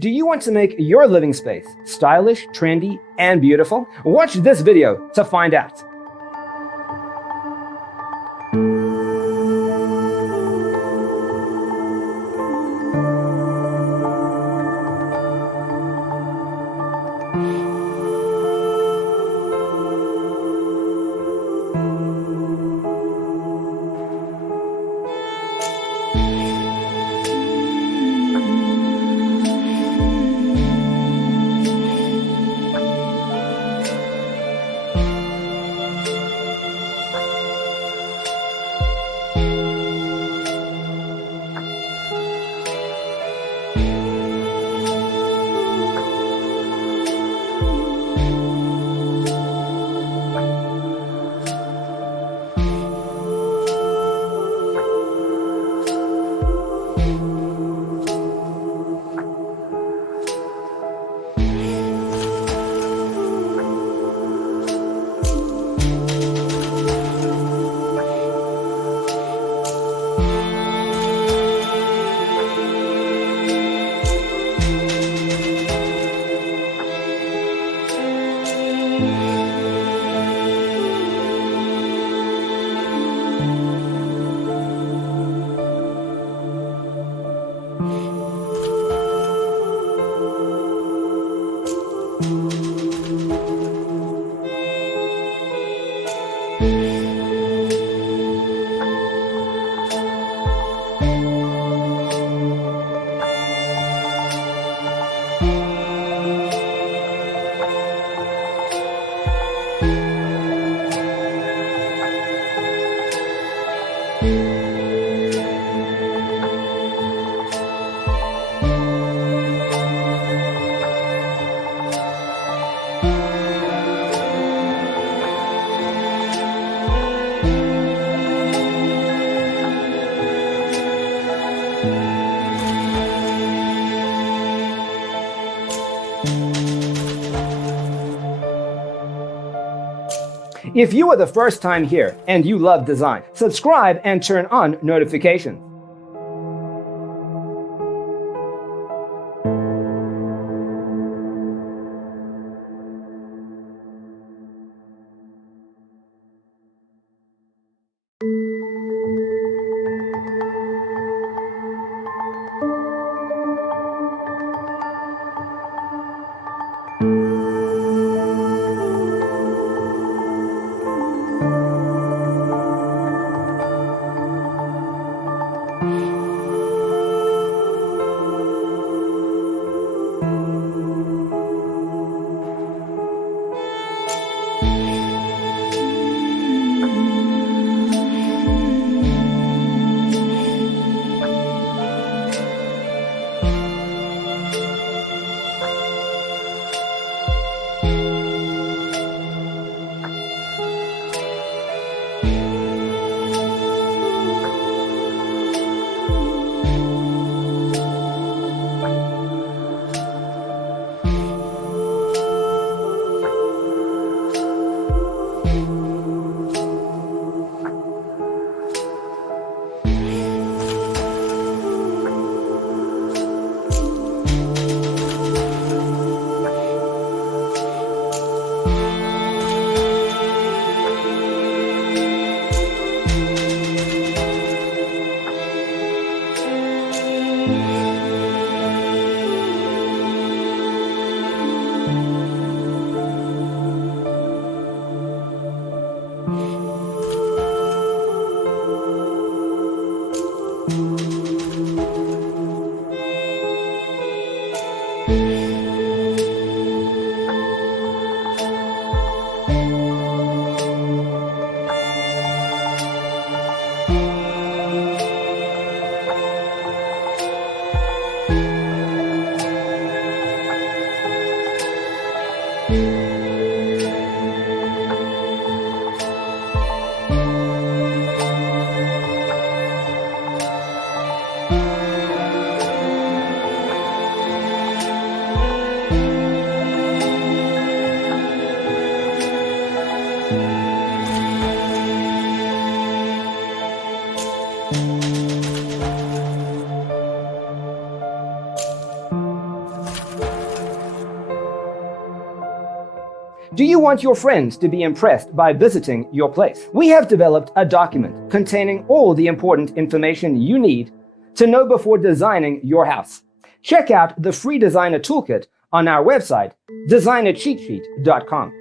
Do you want to make your living space stylish, trendy, and beautiful? Watch this video to find out. If you are the first time here and you love design, subscribe and turn on notifications. Do you want your friends to be impressed by visiting your place? We have developed a document containing all the important information you need to know before designing your house. Check out the free designer toolkit on our website, designercheatsheet.com.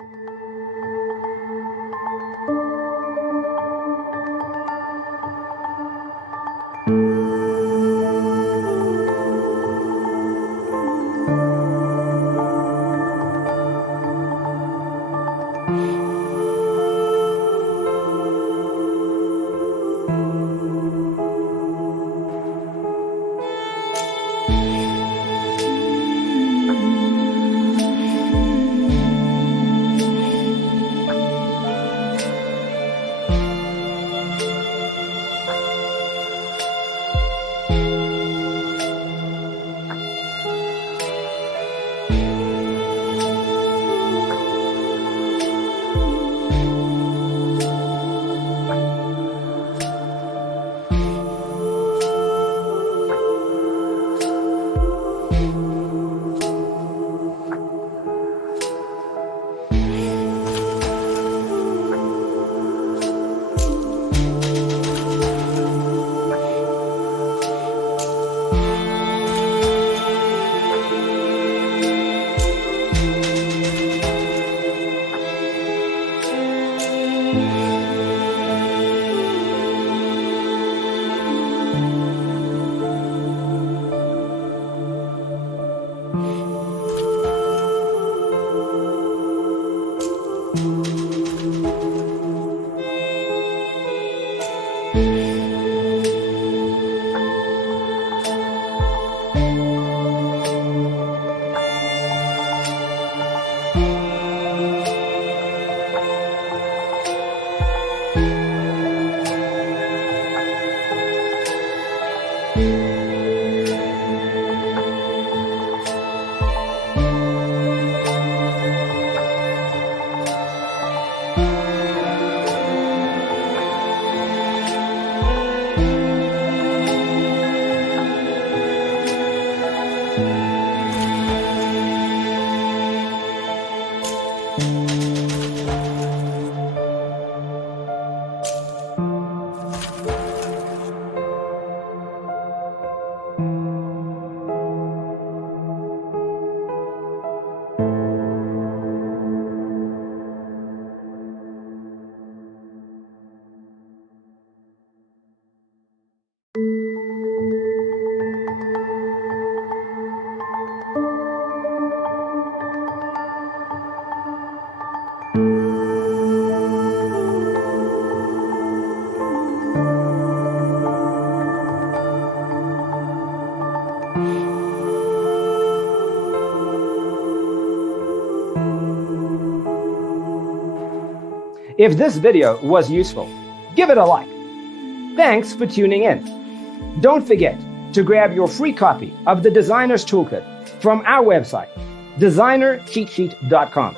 If this video was useful, give it a like. Thanks for tuning in. Don't forget to grab your free copy of the Designer's Toolkit from our website, designercheatsheet.com.